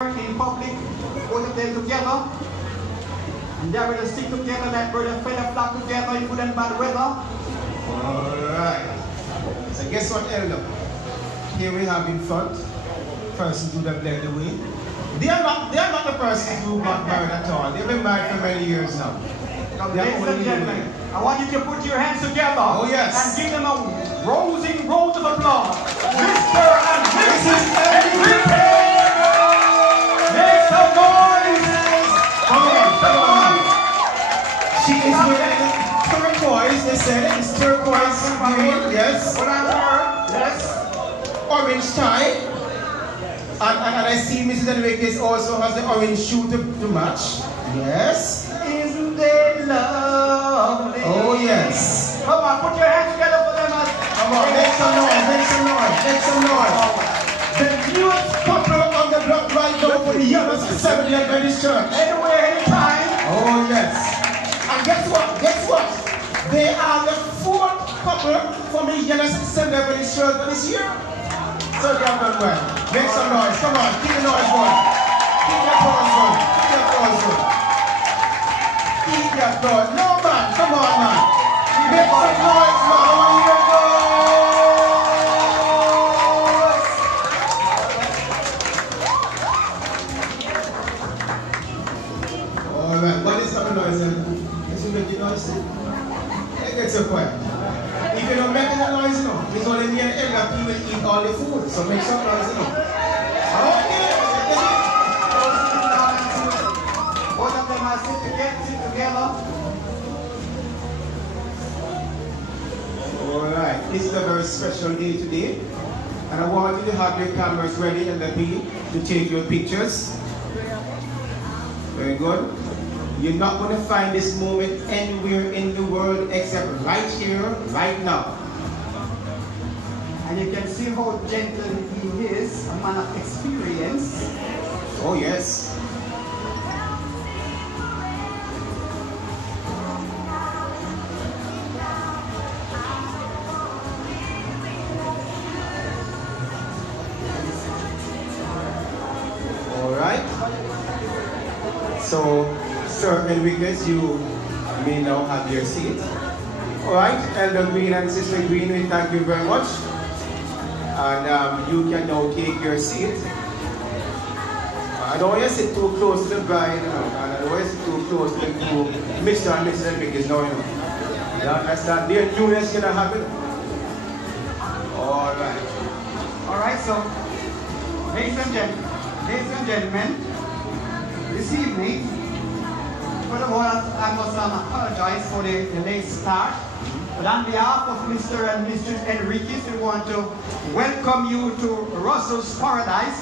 in public, both of them together. And they will stick together like bird and feather flock together in good and bad weather. Alright. So guess what, Elder? Here we have in front persons who have led the way. They are not the persons who got married at all. They've been married for many years now. Ladies and gentlemen, I want you to put your hands together and give them a rousing roll of applause. Mr. and Mrs. Enrique! Make some noise! Come on. She is wearing turquoise, they said it is turquoise green, yes. What I heard, yes. Orange tie. And I see Mrs. Enriquez also has the orange shoe to match. Yes. Isn't they lovely? Oh yes. Come on, put your hands together for them. Come on, make some noise. The newest couple on the block right now for the Yallahs Assembly Adventist Church. Anywhere, anytime. Oh yes. And guess what? They are the fourth couple from the Yallahs Assembly Adventist Church for this year. So they have done well. Make some noise. Come on, keep the noise going. Keep the applause going. Keep the applause. No man, come on man. Make some noise, man. I want you to go. Alright, what is some noise then? Is you making noise? It gets so quiet. If you don't make any noise, it's only me and Elder people eat all the food. So make some noise, Okay. Both of them are sit together. Alright, this is a very special day today. And I want you to have your cameras ready, Elder P, to take your pictures. Very good. You're not going to find this moment anywhere in the world except right here, right now. And you can see how gentle he is, a man of experience. Oh yes. Alright. So, Sir Enriquez, you may now have your seat. Alright, Elder Green and Sister Green, we thank you very much. And you can now take your seat. I don't want you to sit too close to the bride, and I don't want you to sit too close to Mr. and Mrs. Enriquez, no, That's that their newness gonna happen. Alright, so, ladies and gentlemen, this evening, first of all, I must apologize for the late start. But on behalf of Mr. and Mrs. Enriquez, we want to welcome you to Russell's Paradise.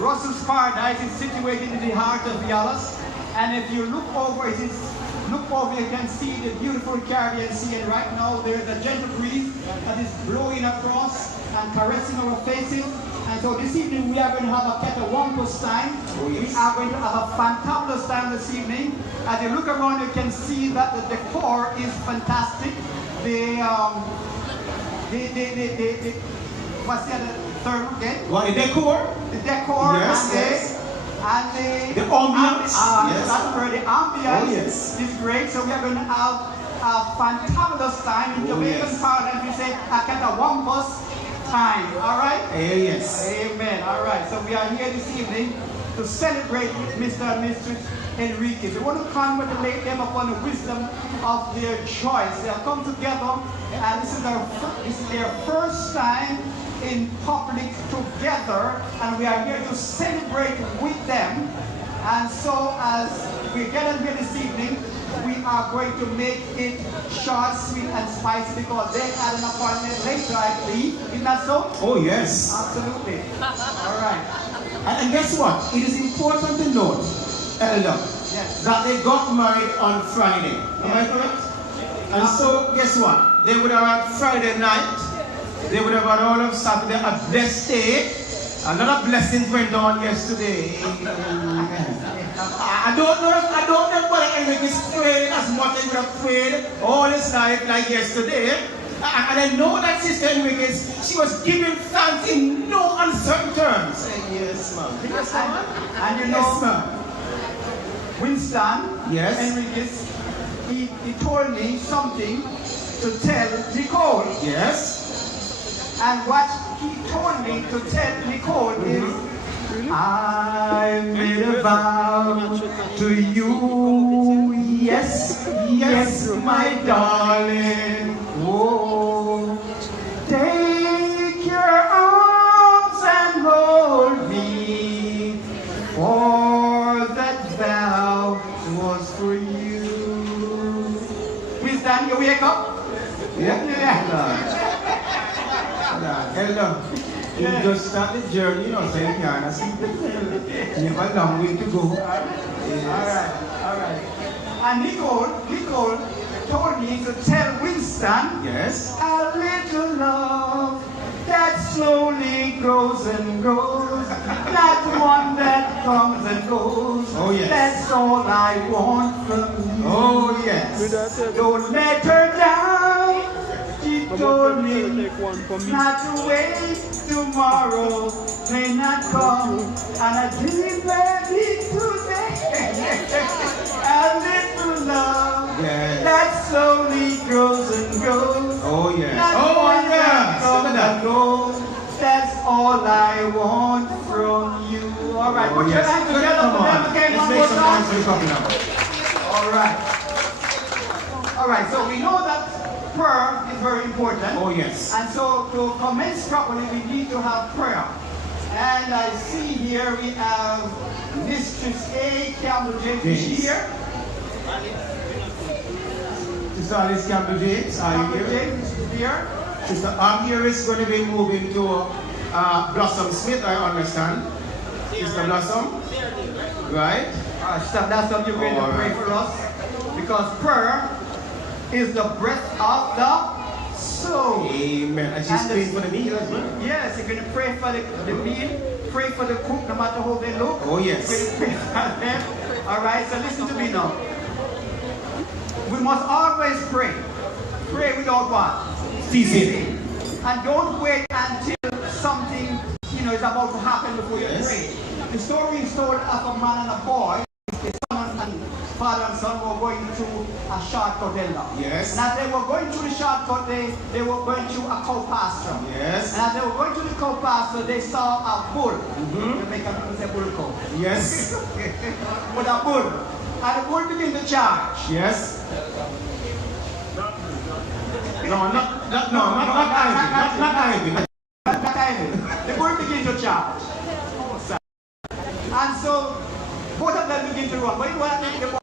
Russell's Paradise is situated in the heart of Yallahs. And if you look over, you can see the beautiful Caribbean Sea. And right now, there's a gentle breeze that is blowing across and caressing our faces. And so this evening we are going to have a Catawampus time. Oh, yes. We are going to have a fantabulous time this evening. As you look around, you can see that the decor is fantastic. What's the other term again? What, the decor? The decor. Yes, and the ambience. Yes. That's where the ambience is great. So we are going to have a fantabulous time. In Jamaican parlance, we say a Catawampus time. Alright? Yes. Amen. Alright. So we are here this evening to celebrate with Mr. and Mrs. Enriquez. We want to congratulate them upon the wisdom of their choice. They have come together and this is their first time in public together, and we are here to celebrate with them. And so as we get in here this evening, we are going to make it short, sweet, and spicy because they had an appointment later, I believe. Isn't that so? Oh, yes. Absolutely. All right. And guess what? It is important to note, Elder, that they got married on Friday. Am I correct? And so, guess what? They would have had Friday night. They would have had all of Saturday, a blessed day. Another blessing went on yesterday. I don't know whether Enrique is praying as much as he would have prayed all his life like yesterday. And I know that Sister Enriquez, she was giving thanks in no uncertain terms. Yes, ma'am. Yes, ma'am. And you know, Yes, ma'am. Winston, Yes. Enriquez, he told me something to tell Nicole. Yes. And what he told me to tell Nicole is, I made a vow to you, yes, yes, my darling. Oh, take your arms and hold me, for that vow was for you. Winston, you wake up? Yeah. Elder, you just start the journey, you know, so you can't sleep. You have a long way to go. Yes. All right. And Nicole told me to tell Winston, Yes. a little love that slowly grows and grows, not one that comes and goes. Oh, yes. That's all I want from you. Oh, yes. Don't let her down. She told me not to wait, tomorrow may not come, and I didn't ready today. A little love Yes. that slowly grows and grows. Oh, yes. Not Oh, one yes. that comes Look at that. and goes. That's all I want from you. All right, Oh, put your yes. hands together Come for them on. again Let's one make more some time. noise for the couple now. All right, so we know that prayer is very important. Oh, yes. And so to commence properly, we need to have prayer. And I see here we have Mistress A. Campbell James. Is she Yes. here? Sister Alice Campbell James, are you Campbell here? James is here. Sister here is going to be moving to Blossom Smith, I understand. Sister Blossom? Right? Sister Blossom, you're going to pray for us. Because prayer is the breath of the soul. Amen. And she's praying for the meal as well. Yes, you're going to pray for the meal, pray for the cook, no matter how they look. Oh, yes. You're going to pray for them. All right, so listen to me now. We must always pray. Pray without what? Ceasing. And don't wait until something, is about to happen before you Yes. pray. The story is told of a man and a boy. The son and father and son were going through a shortcut elder. Yes. And as they were going through the shortcut, they were going through a cow pasture. Yes. And as they were going through the cow pasture, they saw a bull. Mhm. You make a people say bull cow. Yes. With a bull. And the bull began to charge. Yes. No, not Ivy. Not Ivy. The bull began to charge. And so both of them begin to run. But you want to make the boy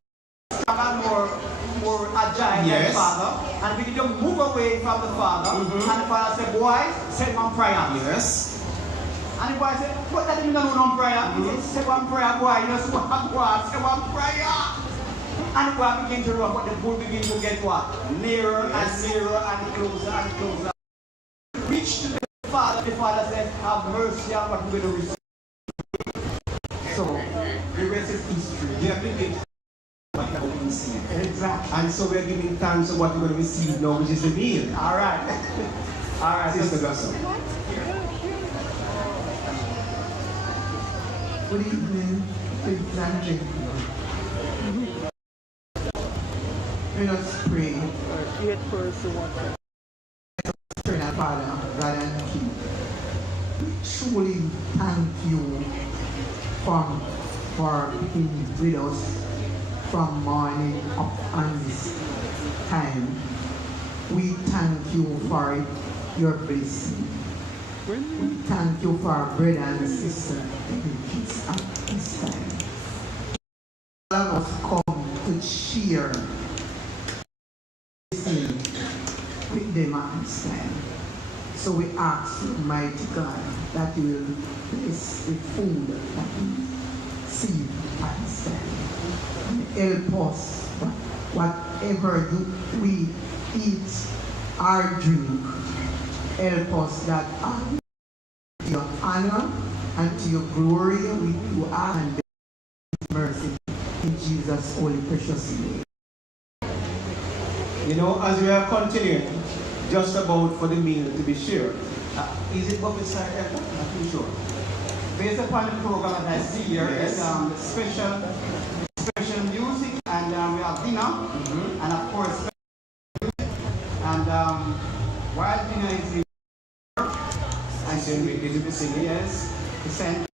stronger, more agile than Yes. the father. And begin to move away from the father. And the father said, boy, say one prayer. Yes. And the boy said, what that mean one prayer? He said, say one prayer, boy. You just one prayer. Say one prayer. And the boy began to run, but the bull began to get what? Nearer and nearer and closer and closer. Reach to the father said, have mercy on what we're going to receive. So, the rest is history. We are giving what we will receive. Exactly. And so we are giving thanks for what we're going to receive now, which is the meal. All right. All right. Sister Blossom. Good evening, ladies and gentlemen. Let us pray. Eternal Father, God and King, we truly thank you for being with us from morning up on this time. We thank you for your blessing. We thank you for our brother and sister at this time. All of us come to share with them at this time. So we ask, Almighty God, that you will bless the food that we see at this time. And help us, whatever we eat or drink, help us that to your honor and to your glory we do and mercy in Jesus' holy precious name. You know, as we are continuing just about for the meal to be shared. Is it buffet style? I'm not too sure. Based upon the program that I see here, Yes. it's special music, and we have dinner, and of course, and while dinner is in And then we did the singing. yes, the same.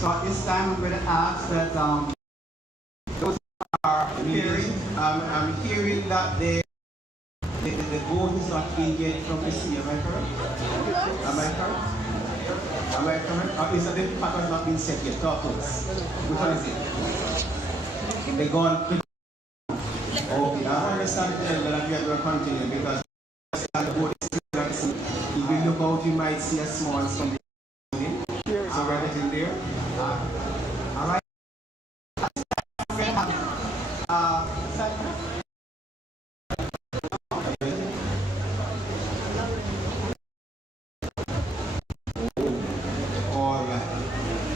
So at this time, I'm going to ask that those are hearing. I'm hearing that the boat is not in yet from the sea. Am I correct? Am I correct? Am I correct? Or is that the pattern not been set yet? Talk to us. Which one is it? They're gone. Okay, I understand that we have to continue because the boat is still at sea. If you look out, you might see a small something. So we're getting there. All right.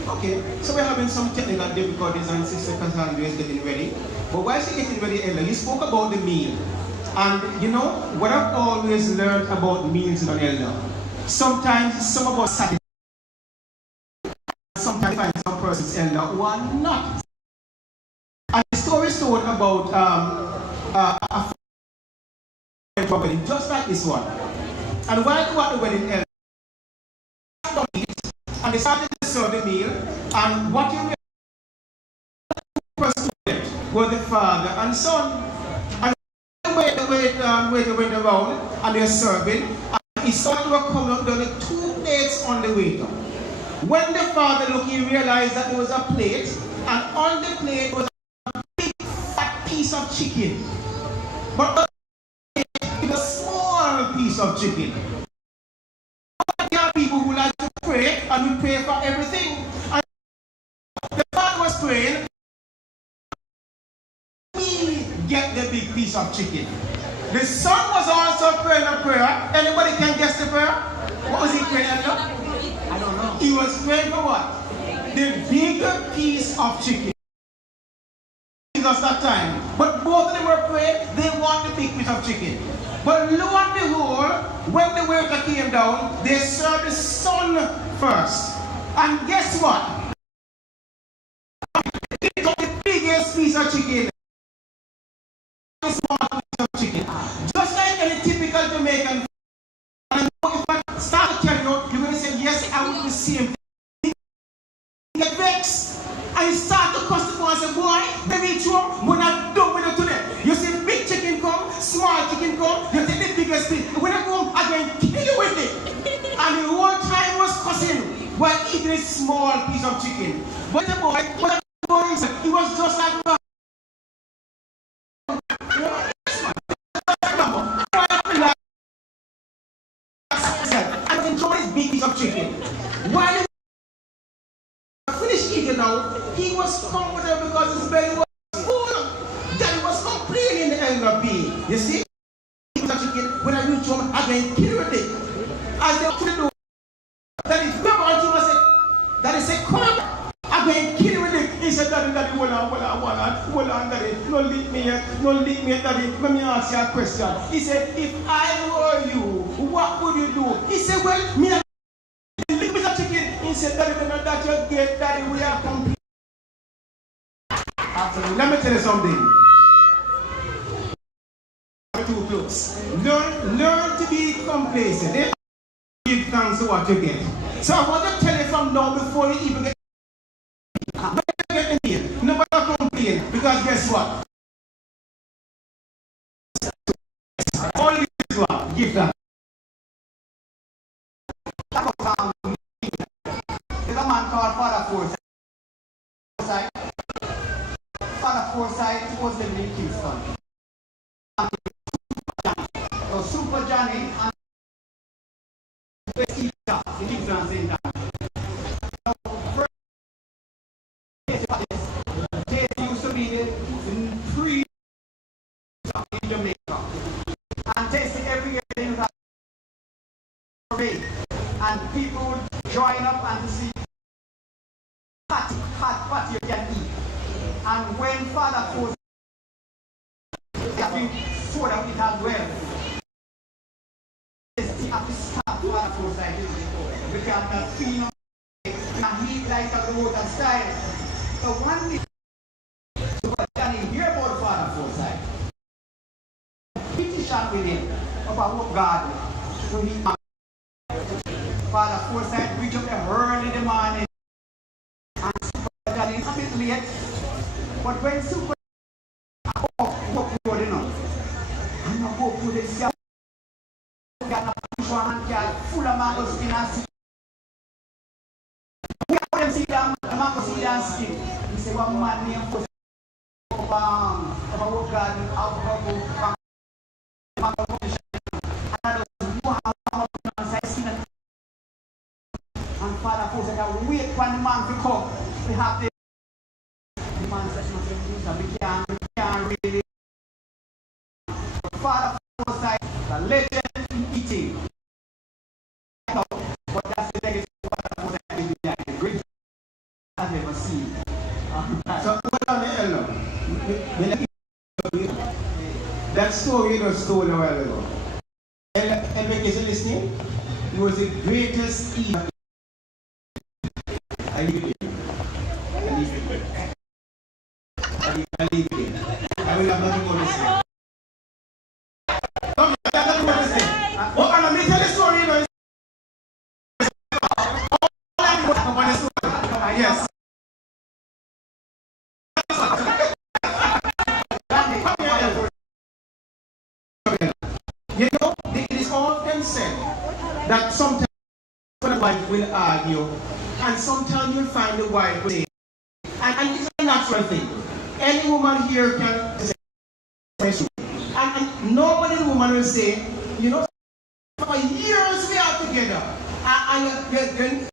Okay, so we're having some technical difficulties and Sister Cassandra is getting ready. But while she's getting ready, Ella, you spoke about the meal. And you know, what I've always learned about meals on Elder, sometimes some of us satisfy, sometimes find some persons, Elder, who are not. And the story is told about a wedding, just like this one. And while they were at the wedding, Elder, and they started to serve the meal, and what you were the father and son. And they went around, and they're serving, and his son were coming up, there were 2 plates on the waiter. When the father looked, he realized that there was a plate, and on the plate was a big fat piece of chicken. But it was a small piece of chicken. There are people who like to pray, and we pray for everything. And the father was praying, me get the big piece of chicken. The son was also praying a prayer. Anybody can guess the prayer? What was he praying? I don't know. He was praying for what? The bigger piece of chicken. Jesus that time. But both of them were praying, they want the big piece of chicken. But lo and behold, when the waiter came down, they served the son first. And guess what? It was the biggest piece of chicken. The small piece of chicken. Just like any typical Jamaican. And if I start to tell you, you're going to say, yes, I will do the same thing. You get vexed. And you start to cuss the boy and say, boy, baby, we're not done with it today. You see big chicken come, small chicken come, you take the biggest piece. When I go, I'm going to kill you with it. And the whole time was cussing while eating a small piece of chicken. But the boy, he was just like that. And enjoy this big piece of chicken. While he finished eating now, he was comfortable because his belly was full. Daddy was complaining the elder being. You see? When I reach home, I'm going to kill with it. As they open the door, Daddy grabbed onto him and said, Daddy said, come on, I'm going to kill with it. He said, Daddy, hold on, Daddy. Don't leave me yet, Daddy. Let me ask you a question. He said, if I were you, what would you do? He said, well, me and the little bit of chicken. He said, Daddy, when that you get, Daddy, we are complete. Absolutely. Let me tell you something. Too close. Learn to be complacent. Give thanks to what you get. So I want to tell you from now before you even get in here. Nobody complain because guess what? All you do is what? Give thanks. There's a man called Father Forsyth. Father Forsyth was living in Kingston. So Super Johnny and Kingston same time. So first this used to be the pre in Jamaica. And tasting every year they have and people would join up and see hot you can eat. And when Father Forsyth, I think soda it as well. Father foresight. We cannot feel heat like a road and style. So one day, can you hear about Father foresight? Pretty sharp with him about what God. So he Father foresight reach up early in the morning and Super Johnny a bit late. But when Super walk through, you know, and I go through the cell, got a push one hand full of mango skin and skin. We have them see the mango skin and skin. He said, one man named for what God out of mango skin. And I don't know how to skin. And Father foresight that wait for the man to come. We have the man says, we can't really. Father foresight, the legend in eating. No, but that's the legacy of Father foresight in the great I've never seen. So, what on the elder? That story was told a while ago. And is listening? It was the greatest evil. I leave it. I leave it. I leave it. I will have nothing more to say. No, I have nothing more to say. Oh, and let me tell the story, you know. All I know about the story. Yes. You know, it is often said that sometimes the wife will argue, and sometimes you'll find the wife will say, and it's a natural thing. Any woman here can say, and nobody woman will say, you know, for years we are together, and you're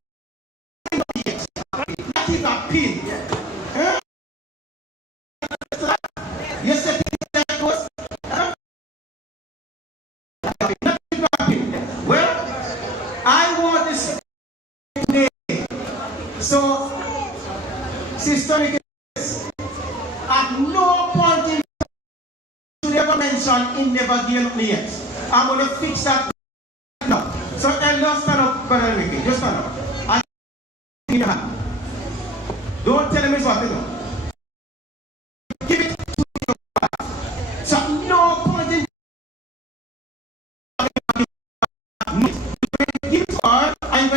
not even a pin. Huh? You said that was well, I want this today. So, Sister Nicholas, at no point in should ever mention he never gave me yet. I'm going to fix that now. So, Elder, stand up, Brother Ricky. Just stand up. And in your hand. Don't tell him it's what you know. Give it to your wife. So, no point in give it to her and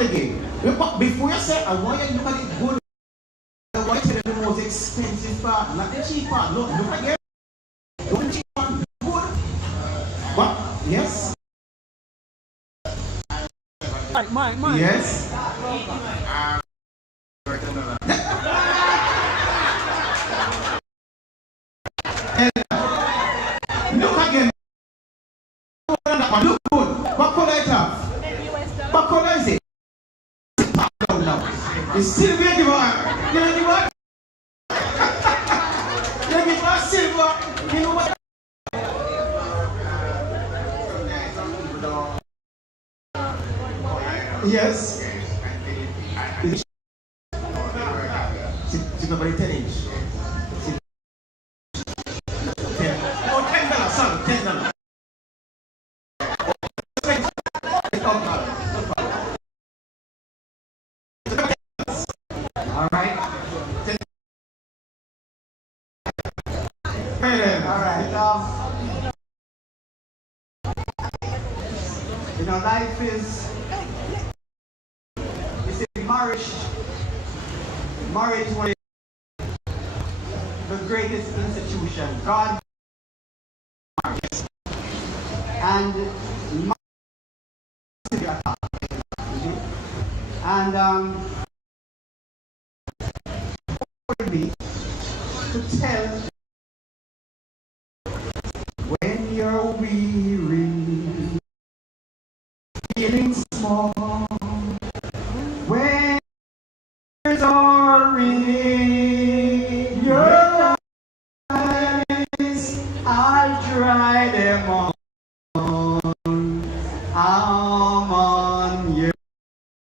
again. Before you say, I want you to look at it good. I want you to the most expensive part, not the cheap part. Look again. Don't cheap part, good. What? Yes? Mine. Yes? Look again. Look good. What color it have? What color is it? It's silver, you know what? Let me buy silver. You know what? Yes. It's about 10 inch. $10, sorry, $10. All right. You know, life is a marriage is the greatest institution. God marriage. And for me to tell when you're weary, feeling small, when you're sorry, your eyes, I'll dry them on. I'm on your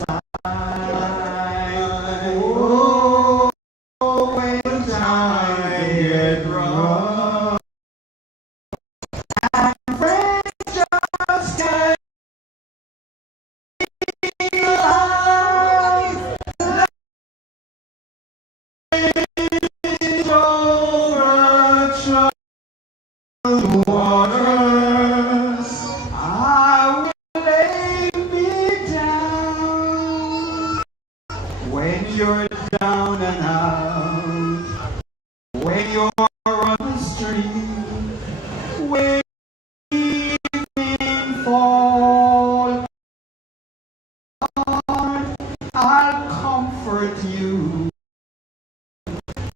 side. Oh, when time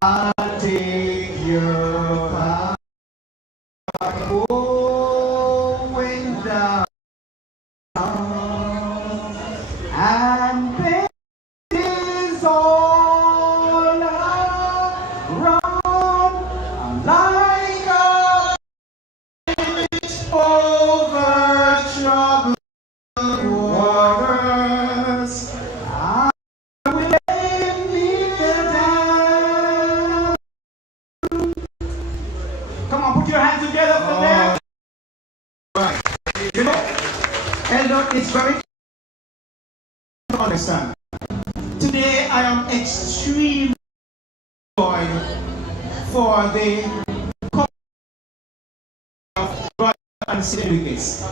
I'll take your path going down, and pain is all around. I'm like a bridge over troubled waters. I will meet the down. Come on, put your hands together for that. Right. You know, Elder, it's very To understand. Today I am extremely joy for the of brothers and sisters.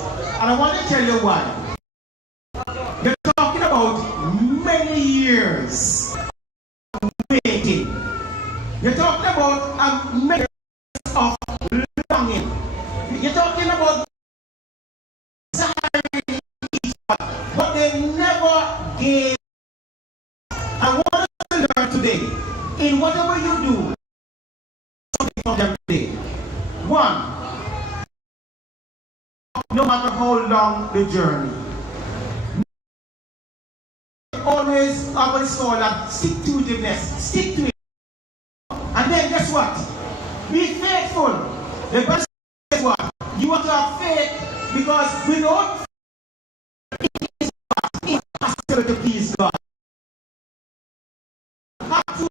And I want to tell you why. You're talking about many years waiting. You're talking about many years of longing. You're talking about desiring each other, but they never gave. I want us to learn today, in whatever you do, something from them today. One, no matter how long the journey, always saw that stick to the nest, stick to it. And then guess what? Be faithful. The Bible says what? You have to have faith, because without faith, it is impossible to please God. Have to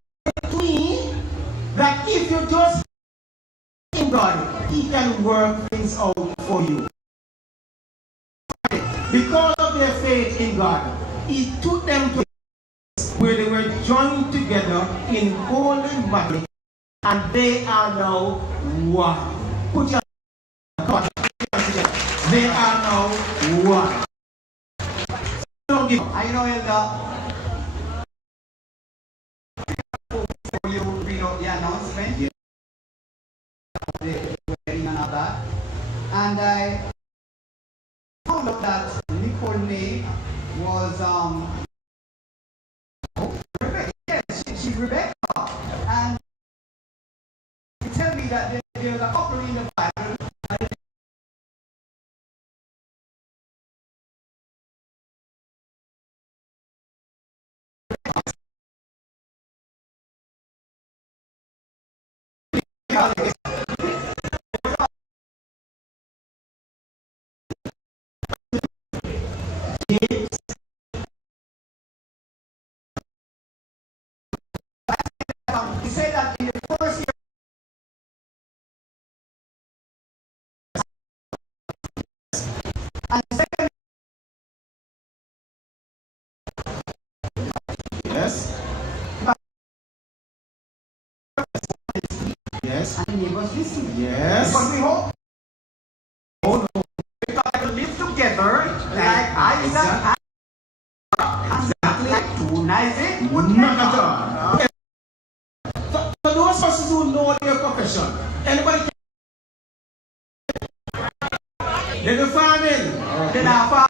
me that if you just in God, He can work things out for you. Because of their faith in God, He took them to a place where they were joined together in holy marriage, and they are now one. Put your God. They are now one. Don't give up. I know, Elder, before you read out the announcement, Yeah. the wedding and all that, and I found out that Nicola was Rebecca. Yes, she's Rebecca, and you tell me that there's a couple in the Bible. He said that in the first year, and the second Yes. Yes. and he was listening. Yes. Because we hope Oh no. we got to live together like Isaac and like two nice would Not at all. Okay. For those persons who know their profession, anybody can. They're the farming. Then our father,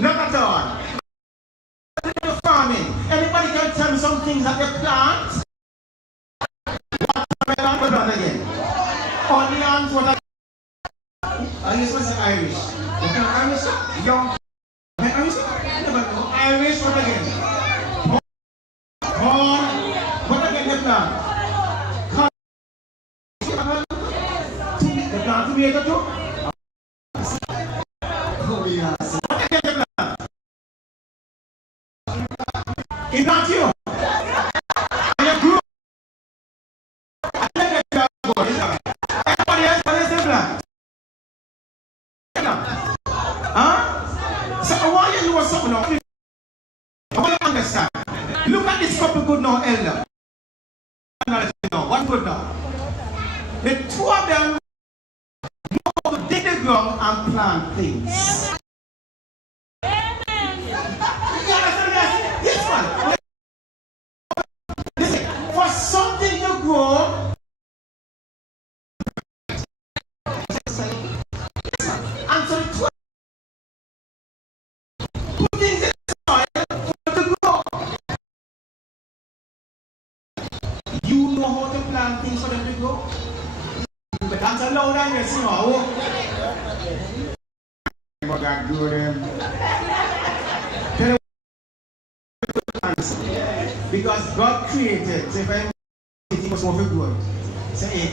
Not at all. They're the farming. Anybody can tell me some things that they plant. Watermelon, what about again? Onions, what again? Are you supposed to say Irish? What kind of Irish? young Irish? Never know. Irish, what again? Corn, what again they plant? Corn. They plant tomato too? oh yes. What again they plant? It's not you. And you grew. I think they plant good. Everybody else, what is they plant? Huh? So I want you to know something now. I want you to understand. Look at this couple good now, elder. One good now. The two of them know how to dig the ground and plant things. You understand that? Yes, man. Listen, for something to grow, and so the two put things in the soil for it to grow. answer loud and yes, you know. What God do them? Tell you answer. Because God created, so if I it was more good. Say it.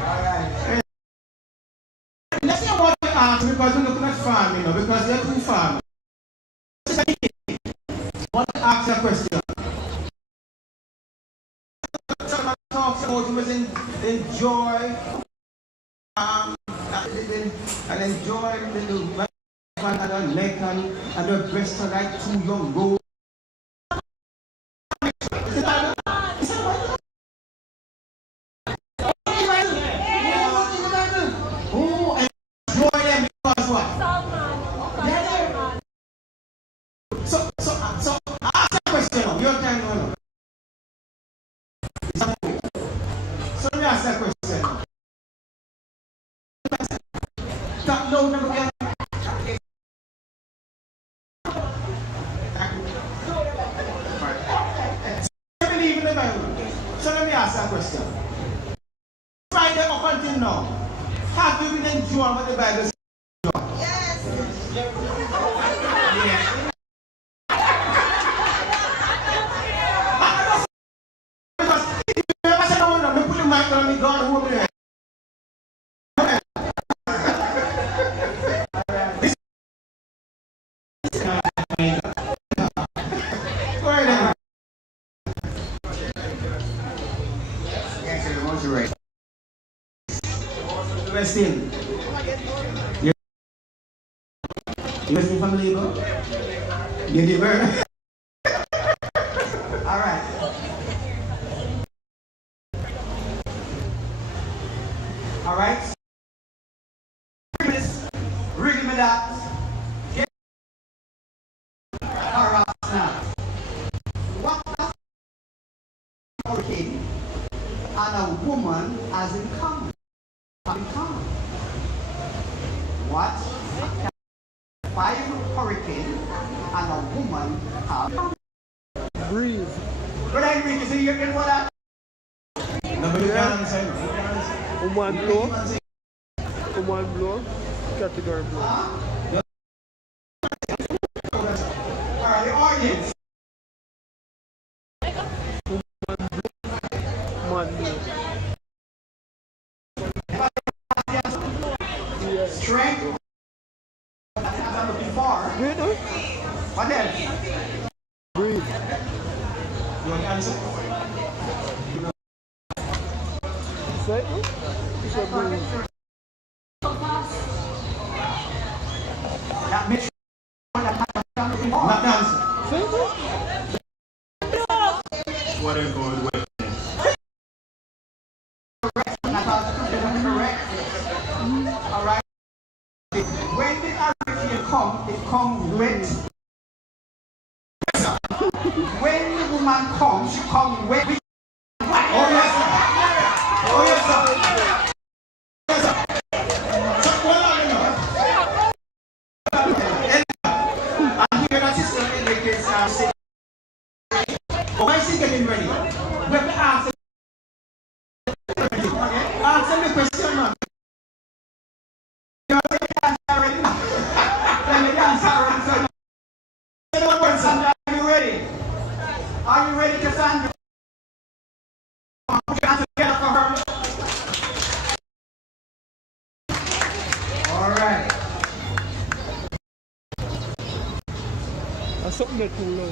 Alright. Let's see about the answer because we're looking at farming now, because they're too farming. I want to ask a question. Someone talks about he was enjoy and enjoy the man and the neck and the breast are like two young goats. So ask a question now. Your time now. So let me ask that question. Stop low number one. I believe in the Bible. So let me ask that question. Friday up until now, have you been enjoying what the Bible says? Yes. God will be there. Westin. You Westin from Labor? You give her? Alright. Alright. Read me that. Get harassed now. What does a king and a woman as in common? What can 5 hurricanes and a woman have? Breathe. Good night, Ricky. So you get what that? One blow, category blow. Alright, the audience. One blow. Strength. I'm looking for. What else? Breathe. You want to answer? Say it. You said breathe. That makes not answer. Say it. What are you going to do? Correct. All right. When the hurricane comes, it comes wet. When the woman comes, she comes wet. Oh yes, sir. Oh yes, sir. Yes, sir. So hold on a minute. I'm here that sister indicates say, why is she getting ready? We have to ask her. Ask them the question, man. Are you ready? Are you ready, Cassandra? Put your hands together for her. All right. That's something that's too low.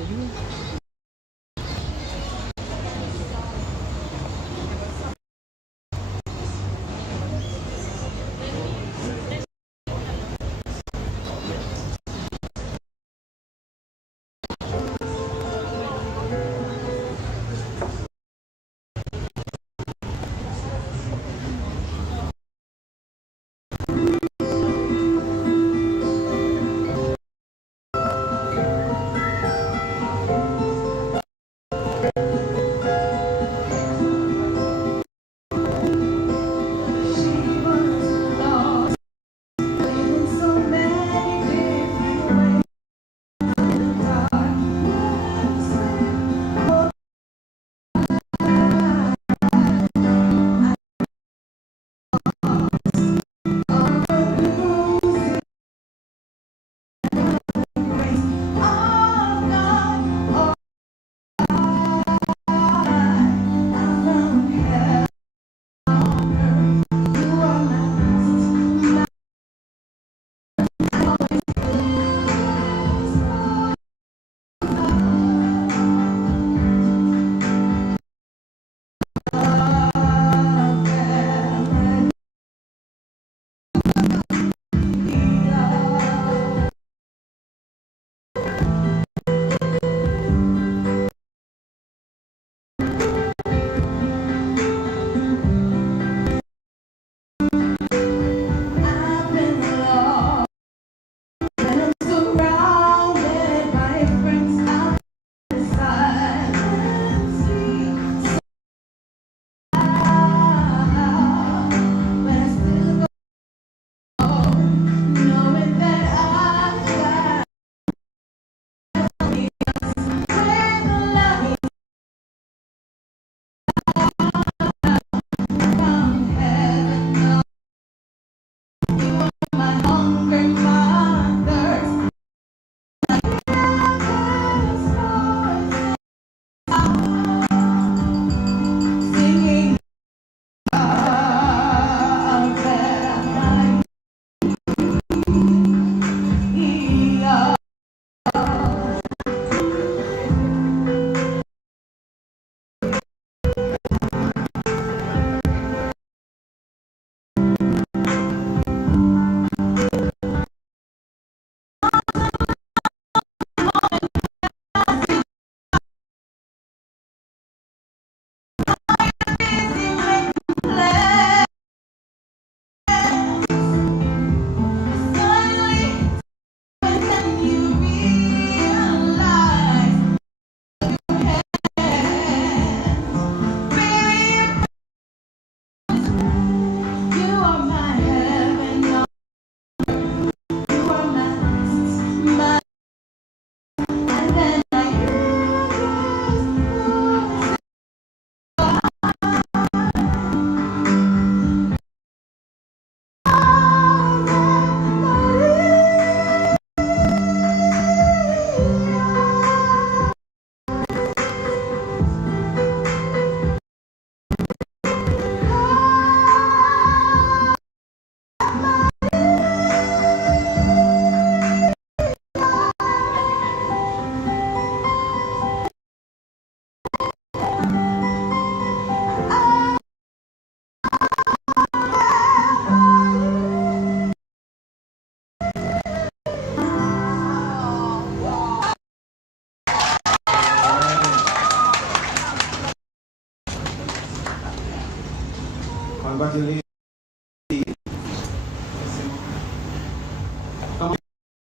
Congratulations.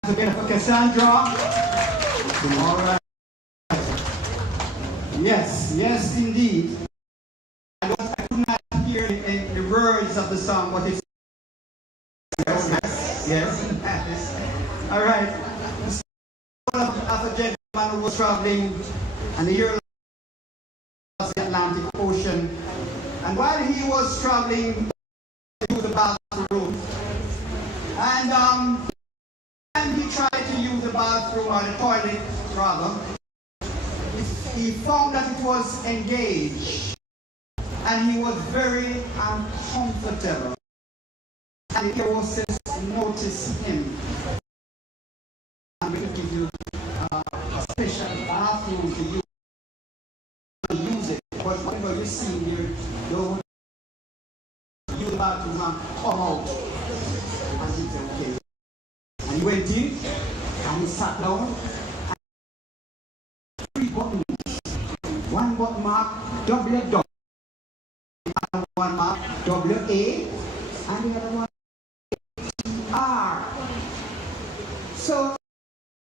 Again for Cassandra. All right. Yes, yes, indeed. I could not hear the words of the song, but it's yes. All right. The story of a gentleman who was traveling, and he heard the Atlantic Ocean, and while he was traveling to the bathroom, and he tried to use the bathroom or the toilet rather, he found that it was engaged, and he was very uncomfortable. And the hostess noticed him. I'm going to give you a special bathroom to use it. But whenever you see here, don't use the bathroom and come out. And he said, okay. And he went in, and he sat down. And 3 buttons. One button mark, W, one mark, W-A, and the other one, R. So,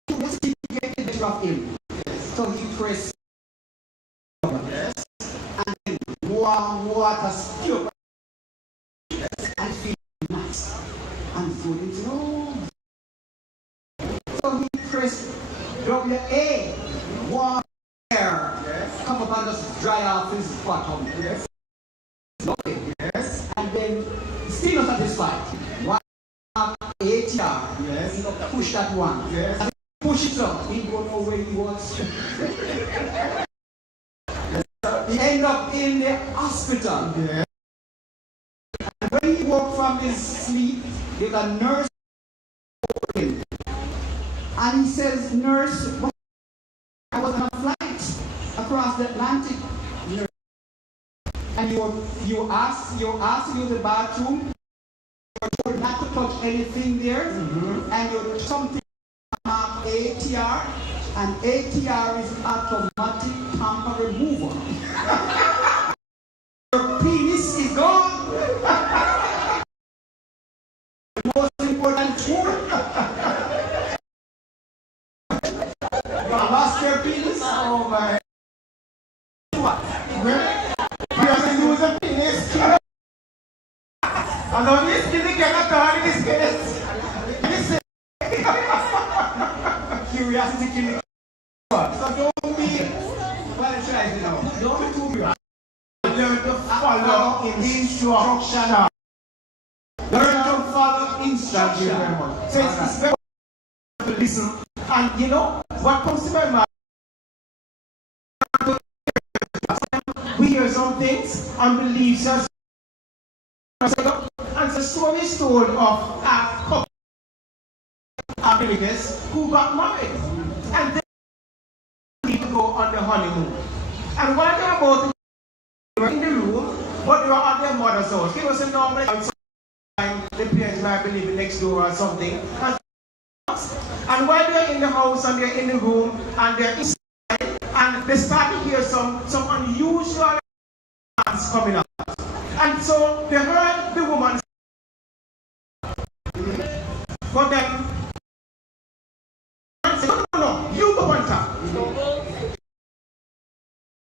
let's see if we get the picture of him. So he pressed, yes, and then warm water stirred, and feel nice and good into no. So he pressed W-A, warm air, yes, come up and just dry off his bottom. Yes. Okay. Yes. And then still not satisfied. One ATR. Yes. He push that one. Yes. And push it up. He don't know where he was. He ended up in the hospital. Yes. And when he woke from his sleep, there's a nurse over him. And he says, "Nurse, I was on a flight across the Atlantic." And you asked to use the bathroom, you're told not to touch anything there, and you're something marked ATR, and ATR is automatic tamper remover. Your penis is gone. The most important tool. You lost your penis? Oh my. And on this skin cannot turn this skin. Curiosity killing. So don't be apologizing now. Don't be too much. Learn to follow instruction. Learn to follow instruction. So it's very important to listen. And you know what comes to my mind? We hear some things and believe us. And the story is told of a couple of villagers who got married. And they need to go on the honeymoon. And while they were both in the room, but they were at their mother's house. It was a normal time, the parents might be living next door or something. And while they're in the house and they're in the room and they're inside, and they start to hear some unusual sounds coming out. And so they heard the woman, but then said, no, you go on top.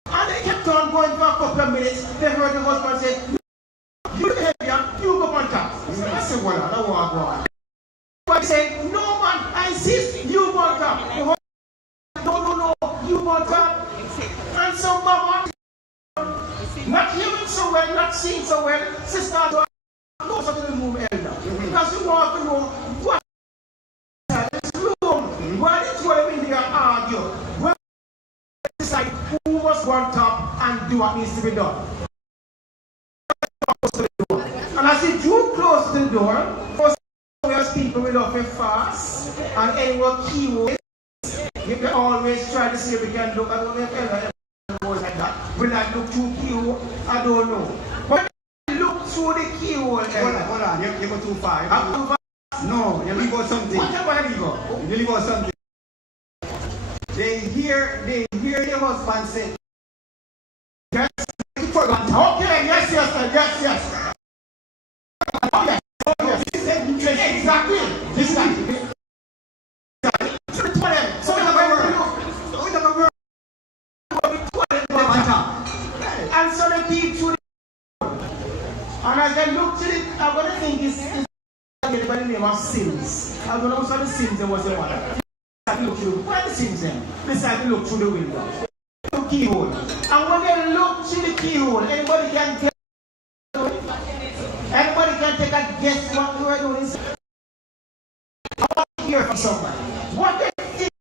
And they kept on going for a couple of minutes. They heard the husband say, you behavior, you go on top. I said, well, I don't want to go on. But he said, no man, I insist, you go on top. The husband said, no, you go on top. And so mama, not hearing so well, not seeing so well, sister goes up to the room elder. Because you want to know what this room, why they told him in there argue, when they decide who must go on top and do what needs to be done. And as he drew close to the door, first people will often fast, and anyone keywords, they always try to see if we can look at the like that. Will I look through keyhole? I don't know. But look through the keyhole. Hold on. You go too far. No, you leave out something. What you go? You leave out something. They hear the husband say, yes, okay, yes. And as I look to it, I'm going to think it's by the name of Sims. I'm going to look for the Sims and what's the matter. Where are the Sims then? Decide to look through the window. The keyhole. And when they look through the keyhole, anybody can take a guess what you are doing. I want to hear from somebody. What they think?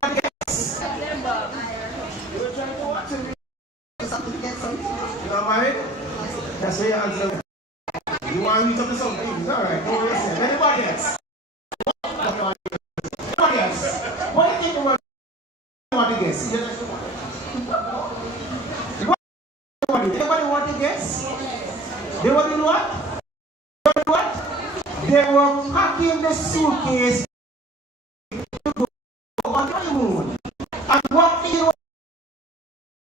What guess? You were trying to watch it. Something to get something. You are married? That's where you answer. You want to reach up to something? Alright, no worries. Anybody else? Anybody else? What do you think about? Want to guess? Anybody want to guess? They want to do what? They were packing the suitcase to go on the honeymoon. And what do you want?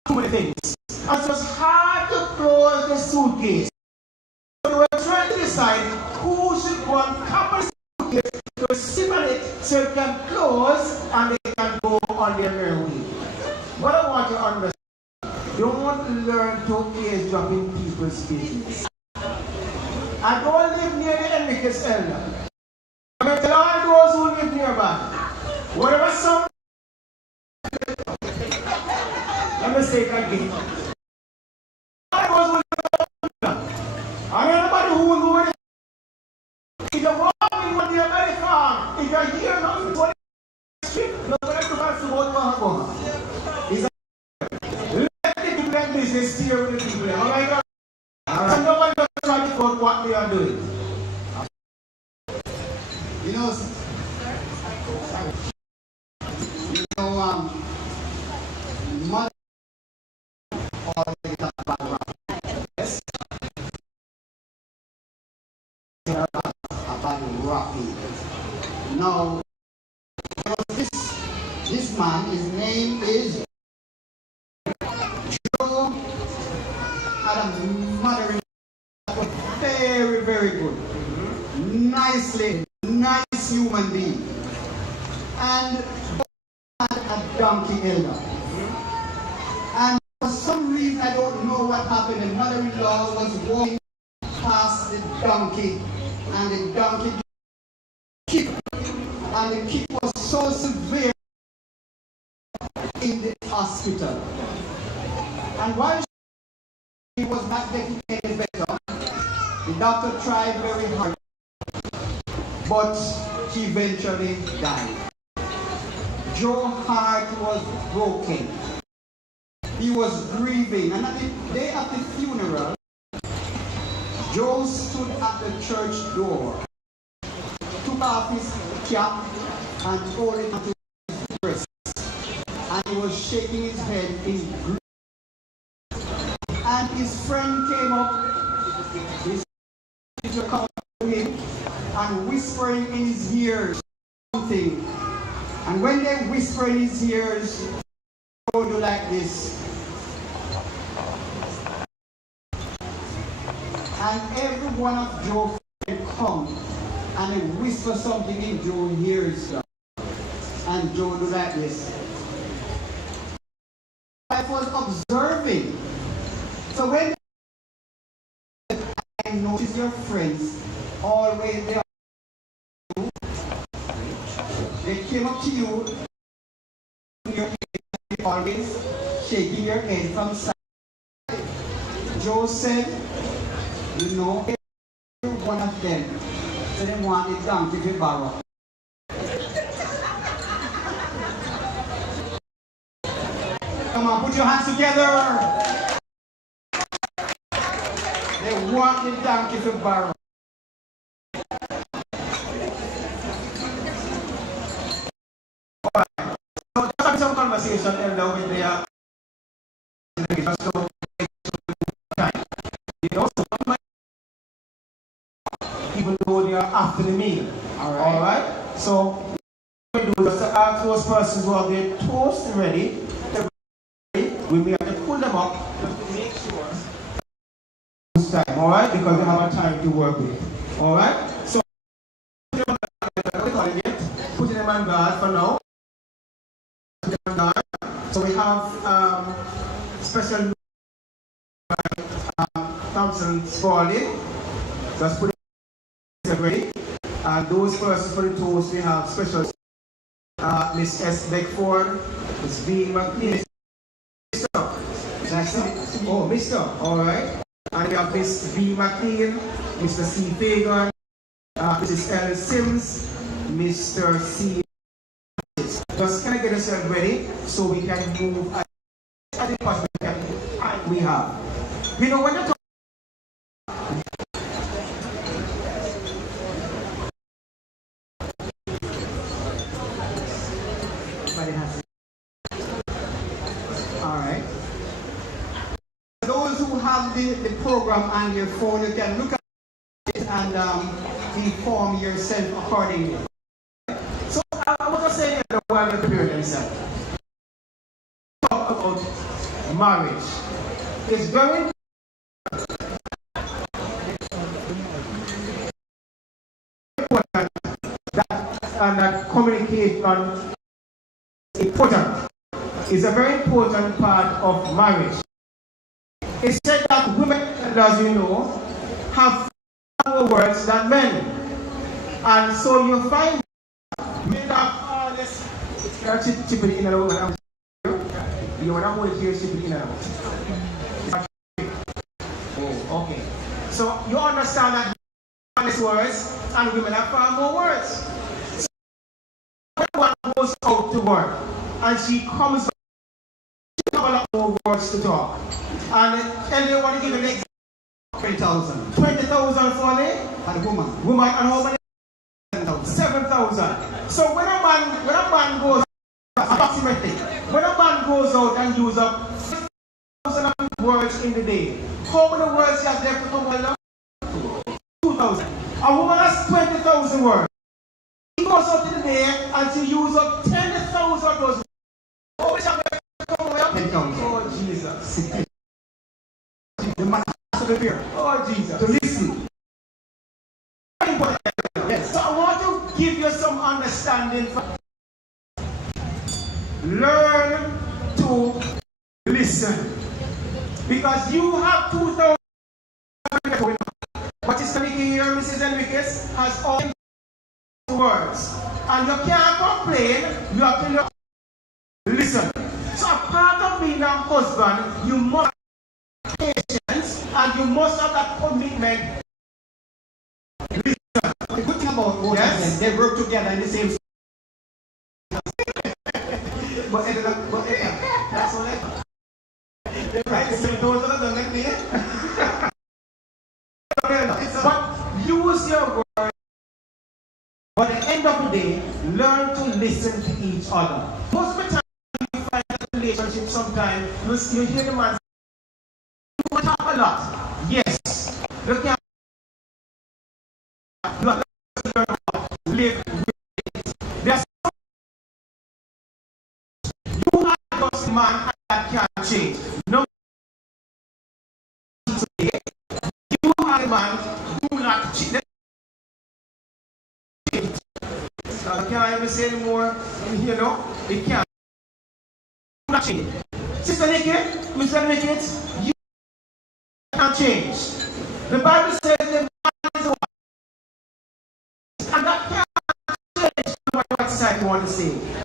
Too many things. And it was hard to close the suitcase. So they were trying to decide who should go and cover the suitcase to simulate so it can close and they can go on their merry way. What I want you to understand, you want to learn to eavesdrop in people's business. I don't live near the Enriquez Elder. I'm going to tell all those who live nearby, whatever some let me say it again. All those who live nearby, and anybody who will go in, if you're walking on the American farm, if you're here, nothing going on the street, nobody to pass the road. Business steer with the people. Oh my God. So nobody does try to code what they are doing. You know, mother always about yes. About Rocky. Now, this man, his name is had a mothering very, very good. Nice human being. And had a donkey elder. And for some reason, I don't know what happened, the mother-in-law was walking past the donkey, and the donkey kicked, and the kick was so severe in the hospital. And while he was not getting any better, the doctor tried very hard, but he eventually died. Joe's heart was broken. He was grieving, and at the day of the funeral, Joe stood at the church door, took off his cap and threw it onto his breast, and he was shaking his head in grief. And his friend came up, his teacher came up to him and whispering in his ears something. And when they whisper in his ears, they do like this. And every one of Joe's friends come and they whisper something in Joe's ears. And Joe do like this. I was observing. So when I notice your friends always they came up to you, your head, always shaking your head from side. Joe said, you know, every one of them said they wanted donkey to borrow. Come on, put your hands together. They want the donkey to borrow. Alright. So just have some conversation Elder with their just to take some time. You know, so even though they are after the meal. Alright. So what we do is to ask those persons who have their toast ready. We may have to pull them up just to make sure this time, alright? Because we have a time to work with. Alright? So putting them on guard for now. So we have special Thompson's falling. Just put it ready. And those persons for the toast, we have special Miss S. Beckford, Miss B. McNeil, Mr. Oh, Mr. Alright. And we have Miss B. McNeil, Mr. C. Fagan, Mrs. L. Sims, Mr. C. Just can I get yourself ready so we can move at the possible we have. You know when you talk alright. Those who have the program on your phone, you can look at it and inform yourself accordingly. So I was just saying the while you're preparing yourself. Talk about marriage. It's very important that communication is important. It's a very important part of marriage. It's said that women, as you know, have more words than men. And so you find men have this chipping in and out. You want to hold here chipping in and out. Oh, okay. So you understand that men have words and women have far more words. So when one goes out to work and she comes back, she have a lot more words to talk. And they want to give an example. 20,000. 20,000 for me? And a woman. Woman, and how many? 7,000. 7,000. So when a man goes, approximately, when a man goes out and uses up 5,000 words in the day, how many words he has left to come along? 2,000. A woman has 20,000 words. He goes out in the day and she uses up 10,000 of those words. How much have left to come along? 10,000. Oh, Jesus. The man has to prepare. Oh, Jesus. To listen. Yes. So I want to give you some understanding. Learn to listen. Because you have 2,000 but it's going to here, Mrs. Enriquez, has all words. And you can't complain, you have to learn to listen. So a part of being a husband, you must have patience and you must have that commitment. The good thing about both of them, they work together in the same. That's all I right? So those are the like me. But use your word. But at the end of the day, learn to listen to each other. Most of the time you find that relationship sometimes you hear the man say, you talk a lot. Yes. Look at live with it. There's you are just man that can change. No today. You are a man who not change. Can I even say more in here? No? It can't. Not change. Sister Nikki, Mr. Nikki, you can't change. The Bible says the man is one. And that can't change what society wants to say.